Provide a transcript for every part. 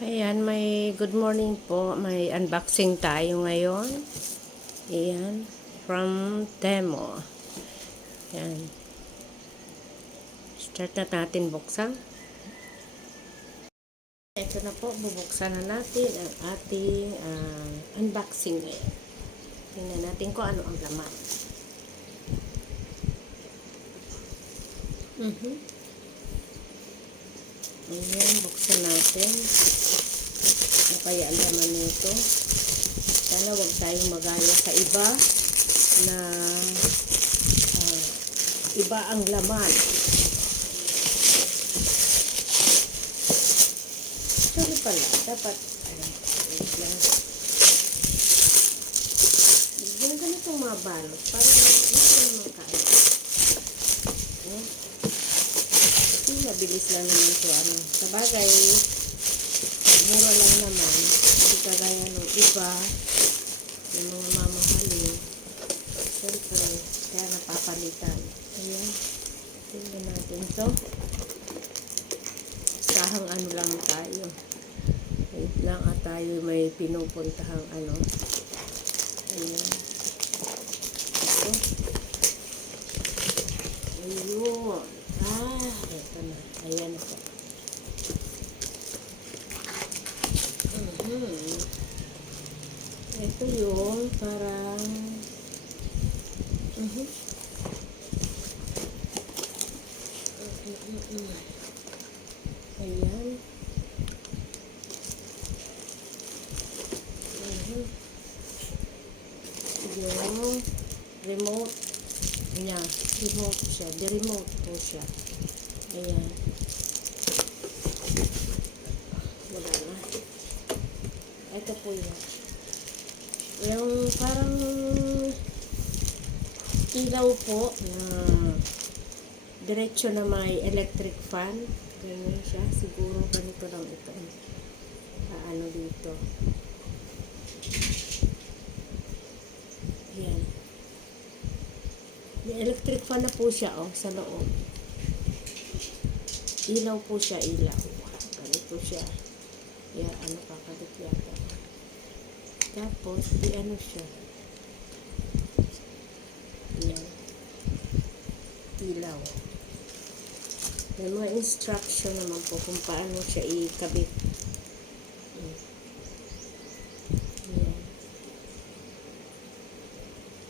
Ayan, may good morning po. May unboxing tayo ngayon. Ayan, from Temo. Ayan. Start na natin buksan. Ito na po, bubuksan na natin ang ating ah, unboxing ngayon. Tingnan natin kung ano ang laman. Mhm. Ayan, buksan natin. Ano kaya ang laman nito? Sana wag tayong magaya sa iba na ah, iba ang laman. Sorry pala, dapat ayan, wait lang. Balot, parang hindi naman kaya. Ayan. Mabilis lang naman ito. Ano. Sa bagay, mura lang naman. Hindi kagaya ng iba, yung mga mamahalin. Siyempre, kaya napapalitan. Ayan. Tingnan natin to. Sahang ano lang tayo. Wait lang at tayo may pinupuntahang ano. Ayan. Ito. Ayun. Ah, ito na. Ayan po. Ito yung parang Mhm. Mhm. Ayan. Mhm. Yung remote niya. Remote siya. The remote po siya. Ayan. Wala na. Ito po yun. Yung parang ilaw po na diretso na may electric fan. Ganyan siya. Siguro ganito lang ito. Ano dito. Ayan. May electric fan na po siya, oh, sa loob. Ilaw po siya, ilaw. Ganito siya. Kaya, ano, kakabit yata. Tapos, di ano siya. Ayan. Ilaw. May mga instruction naman po kung paano siya ikabit. Ayan.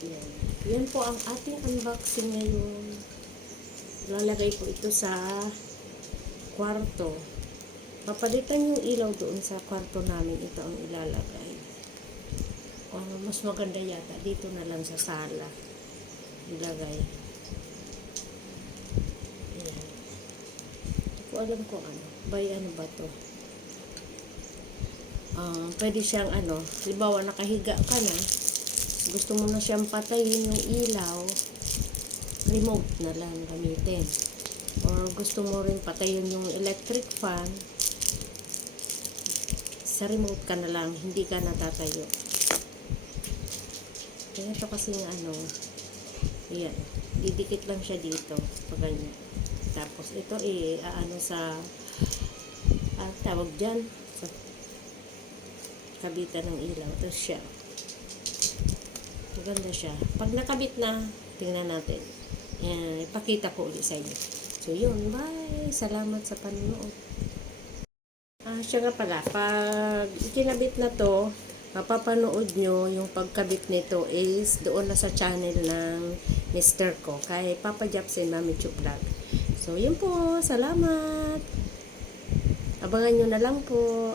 Ayan. Yan. Po ang ating unboxing ngayon. Lalagay po ito sa kwarto. Papalitan yung ilaw doon sa kwarto namin. Ito ang ilalagay. O, mas maganda yata. Dito na lang sa sala. Ilagay. Ayan. Hindi ko alam kung ano. By ano ba to? Ah, pwede siyang ano, halimbawa nakahiga ka na, gusto mo na siyang patayin yung ilaw, remote na lang gamitin. Or gusto mo rin patayin yung electric fan, sa remote ka na lang, hindi ka natatayo. Kaya ito kasi ano, yan, didikit lang siya dito, pag ganyan. Tapos ito eh, aano sa, ah, tawag dyan, sa kabitan ng ilaw. Ito siya. Maganda siya. Pag nakabit na, tingnan natin. Ayan, ipakita ko ulit sa inyo. So, yun. Bye! Salamat sa panonood. Ah, siya nga pala. Pag ikinabit na to, mapapanood nyo yung pagkabit nito is doon na sa channel ng Mr. ko kay Papa Japsen Mami Chu. So, yun po. Salamat! Abangan nyo na lang po.